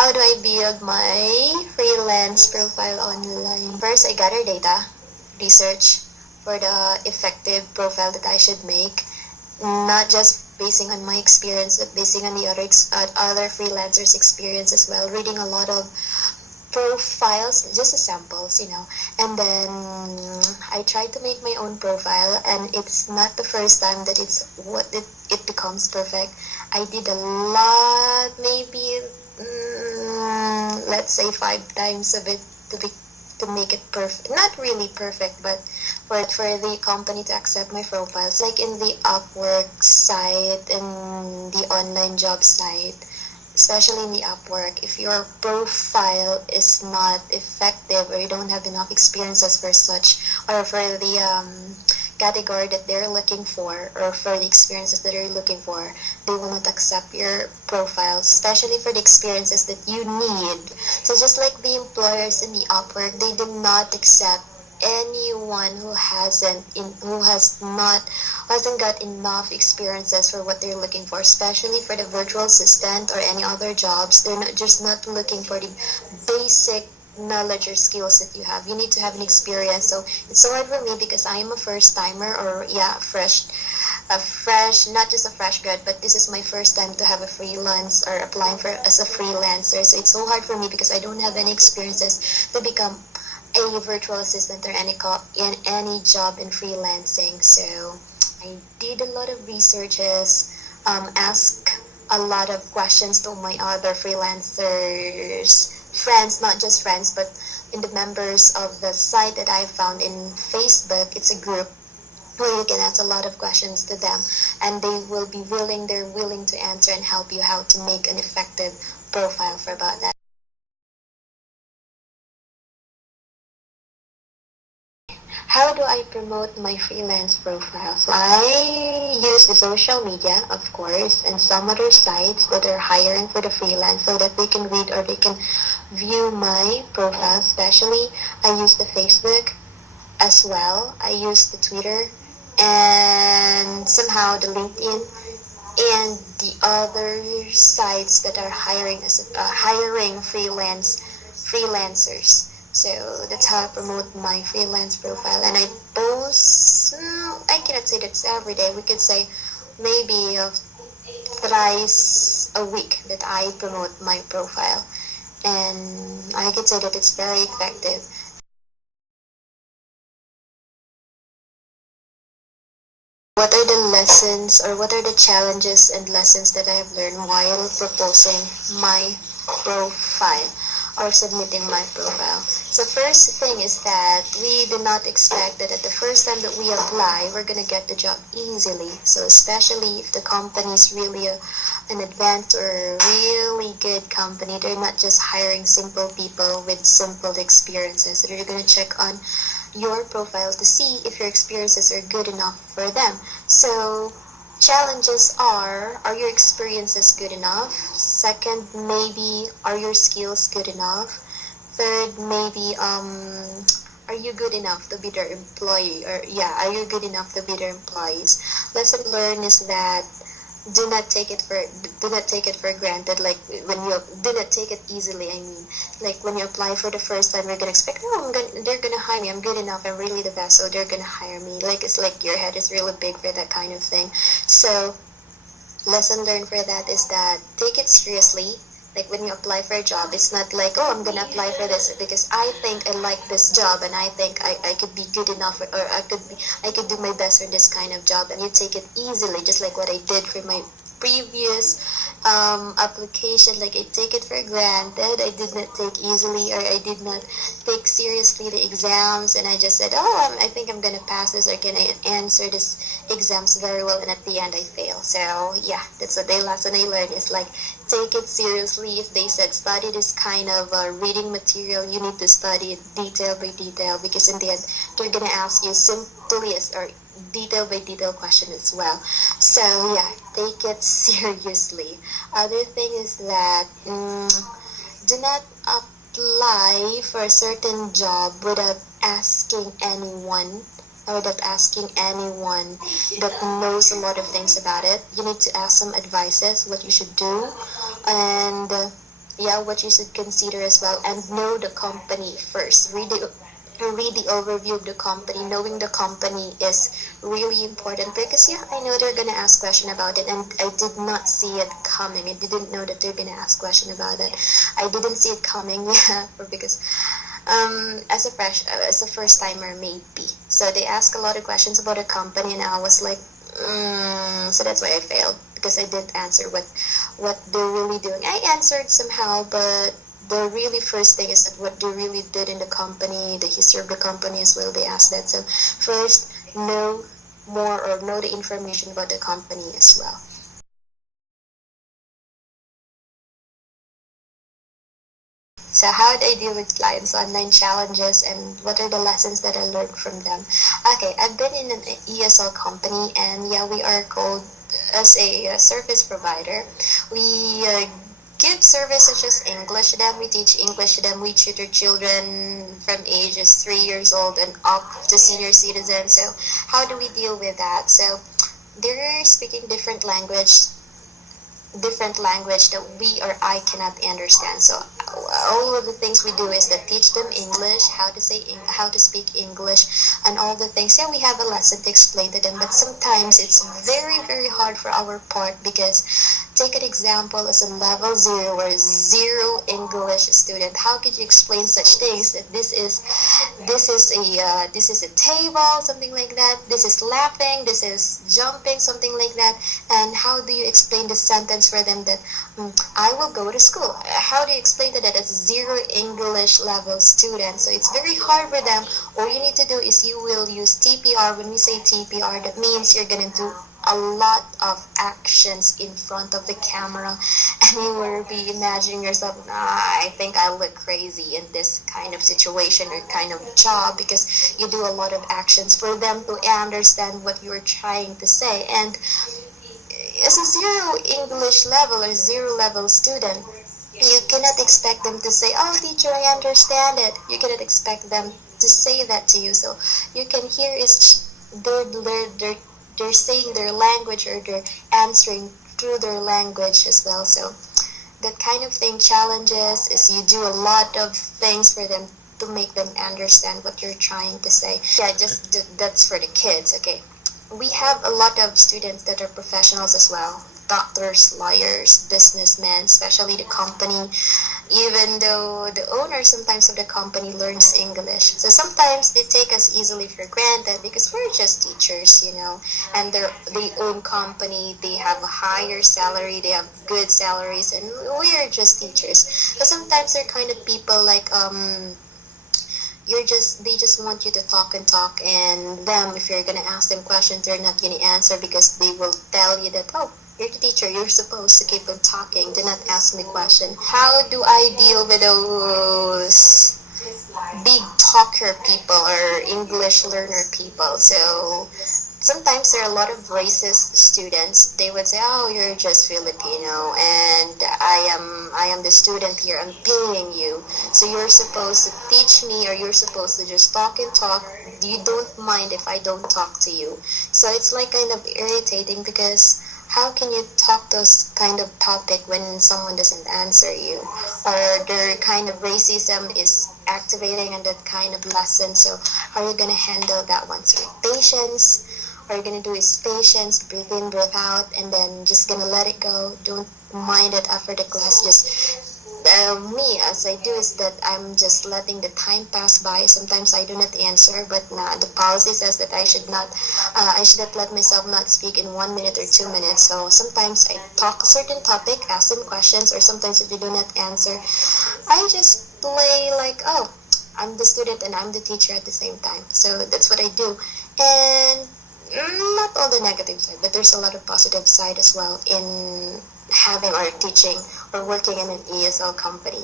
How do I build my freelance profile online? First, I gather data, research for the effective profile that I should make, not just basing on my experience, but basing on the other freelancers' experience as well. Reading a lot of profiles, just as samples, and then I tried to make my own profile, and it's not the first time that it becomes perfect. I did a lot, maybe let's say 5 times of it to make it perfect. Not really perfect, but for the company to accept my profiles, like in the Upwork site and the online job site, especially in the Upwork, if your profile is not effective or you don't have enough experiences for such, or for the category that they're looking for, or for the experiences that they're looking for, they will not accept your profile, especially for the experiences that you need. So just like the employers in the Upwork, they did not accept anyone who hasn't got enough experiences for what they're looking for, especially for the virtual assistant or any other jobs. They're not looking for the basic knowledge or skills that you have. You need to have an experience. So it's so hard for me because I am a first timer, or not just a fresh grad, but this is my first time to have a freelance or applying for as a freelancer. So it's so hard for me because I don't have any experiences to become a virtual assistant or any job in freelancing. So I did a lot of researches, ask a lot of questions to my other freelancers, friends, not just friends, but in the members of the site that I found in Facebook. It's a group where you can ask a lot of questions to them, and they're willing to answer and help you how to make an effective profile for about that. How do I promote my freelance profile? So I use the social media, of course, and some other sites that are hiring for the freelance so that they can read or they can view my profile. Especially, I use the Facebook as well. I use the Twitter and somehow the LinkedIn and the other sites that are hiring freelancers. So that's how I promote my freelance profile. And I post, I cannot say that's every day. We could say maybe thrice a week that I promote my profile. And I can say that it's very effective. What are the lessons, or what are the challenges and lessons that I have learned while proposing my profile or submitting my profile? So first thing is that we do not expect that at the first time that we apply, we're going to get the job easily. So especially if the company is really an advanced or really good company, they're not just hiring simple people with simple experiences. So they're going to check on your profile to see if your experiences are good enough for them. So challenges are your experiences good enough? Second, maybe, are your skills good enough? Third, maybe, are you good enough to be their employee? Or are you good enough to be their employees? Lesson learned is that do not take it for granted. Like do not take it easily. I mean, like when you apply for the first time, you're gonna expect, they're gonna hire me. I'm good enough. I'm really the best, so they're gonna hire me. Like it's like your head is really big for that kind of thing. So lesson learned for that is that take it seriously. Like when you apply for a job, it's not like, I'm gonna apply for this because I think I like this job and I think I could be good enough, or I could do my best for this kind of job, and you take it easily, just like what I did for my previous application. Like I take it for granted. I did not take easily, or I did not take seriously the exams, and I just said, I think I'm gonna pass this, or can I answer this exams very well, and at the end I fail. So that's what the lesson I learned is like, take it seriously. If they said study this kind of reading material, you need to study it detail by detail, because in the end they're gonna ask you simply or detail by detail question as well. So take it seriously. Other thing is that do not apply for a certain job without asking anyone that knows a lot of things about it. You need to ask some advices what you should do, and yeah, what you should consider as well, and know the company first. Read the overview of the company. Knowing the company is really important because yeah, I know they're gonna ask question about it, and I did not see it coming. I didn't know that they're gonna ask question about it. I didn't see it coming, yeah, because as a first timer maybe. So they ask a lot of questions about the company, and I was like, so that's why I failed because I didn't answer what they're really doing. I answered somehow, but the really first thing is that what they really did in the company, the history of the company as well. They asked that. So first, know more or know the information about the company as well. So how do I deal with clients' online challenges and what are the lessons that I learned from them? Okay, I've been in an ESL company, and yeah, we are called as a service provider. We give service such as English to them. We teach English to them. We tutor children from ages 3 years old and up to senior citizens. So how do we deal with that? So they're speaking different language that we or I cannot understand. So all of the things we do is that teach them English, how to speak English, and all the things. Yeah, we have a lesson to explain to them, but sometimes it's very very hard for our part because take an example as a level 0 or 0 English student. How could you explain such things that this is a table, something like that. This is laughing. This is jumping, something like that. And how do you explain the sentence for them that I will go to school? How do you explain to that as 0 English level student? So it's very hard for them. All you need to do is you will use TPR. When we say TPR, that means you're gonna do a lot of actions in front of the camera, and you will be imagining yourself, I think I look crazy in this kind of situation or kind of job, because you do a lot of actions for them to understand what you're trying to say. And as a 0 English level or 0 level student, you cannot expect them to say, oh teacher, I understand it. You cannot expect them to say that to you. So you can hear is they're saying their language, or they're answering through their language as well. So that kind of thing challenges is you do a lot of things for them to make them understand what you're trying to say. Yeah, just that's for the kids. Okay, we have a lot of students that are professionals as well. Doctors, lawyers, businessmen, especially the company, even though the owner sometimes of the company learns English. So sometimes they take us easily for granted because we're just teachers, and they own company, they have a higher salary, they have good salaries, and we're just teachers. But sometimes they're kind of people like, they just want you to talk and talk, and them, if you're gonna ask them questions, they're not gonna answer because they will tell you that, oh, you're the teacher, you're supposed to keep on talking, do not ask me question. How do I deal with those big talker people or English learner people? So sometimes there are a lot of racist students. They would say, oh, you're just Filipino, and I am the student here, I'm paying you, so you're supposed to teach me, or you're supposed to just talk and talk. You don't mind if I don't talk to you. So it's like kind of irritating because how can you talk those kind of topic when someone doesn't answer you, or their kind of racism is activating in that kind of lesson? So how are you going to handle that one? So patience. What you're going to do is patience, breathe in, breathe out, and then just going to let it go. Don't mind it after the class. Just me, as I do, is that I'm just letting the time pass by. Sometimes I do not answer, but the policy says that I should not let myself not speak in 1 minute or 2 minutes. So sometimes I talk a certain topic, ask them questions, or sometimes if they do not answer, I just play like, oh, I'm the student and I'm the teacher at the same time. So that's what I do. And not all the negative side, but there's a lot of positive side as well in having or teaching or working in an ESL company.